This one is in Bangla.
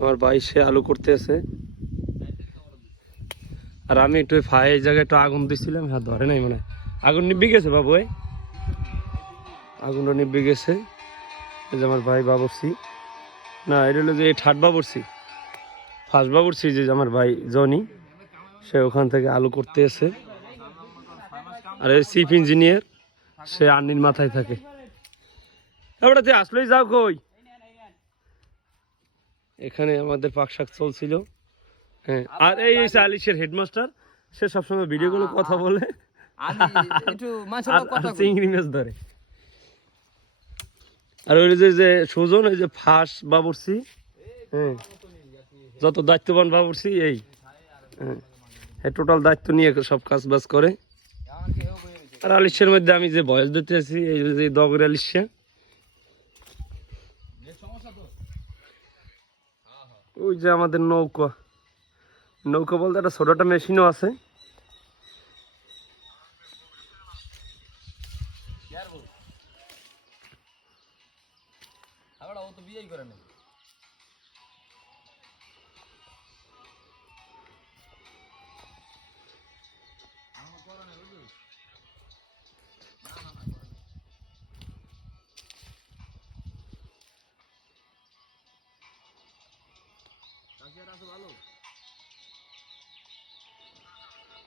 আমার ভাই সে আলু করতে আছে, আর আমি একটু ফাই এই জায়গায় একটু আগুন দিচ্ছিলাম, হ্যাঁ ধরে নাই মনে হয়। আগুন নিভে গেছে বাবু, আগুনটা নিভে গেছে। এই যে আমার ভাই বাবুর্চি, না এটা হলো যে থার্ড বাবুর্চি, ফার্স্ট বাবুর্চি যে আমার ভাই জনি, সে ওখান থেকে আলু করতে এসে। আর এই চিফ ইঞ্জিনিয়ার সে আন্নির মাথায় থাকে। এবারে তুই আসলেই যাও কই? এখানে আমাদের পাক শাক চলছিল। হ্যাঁ, আর এই আলিশের হেডমাস্টার, সে সবসময় ভিডিও কলে কথা বলে, চিংড়ি মাছ ধরে। আর ওই যে সুজন, ওই যে ফাঁস বাবুর্চি, হ্যাঁ যত দায়িত্ববান বাবুর্চি এই, হ্যাঁ টোটাল দায়িত্ব নিয়ে সব কাজ বাজ করে। আর আলিশের মধ্যে আমি যে বয়স দিতে আছি, এই যে দগরে আলিশা, ওই যে আমাদের নৌকা, নৌকা বলতে একটা ছোটটা মেশিনও আছে। ভালো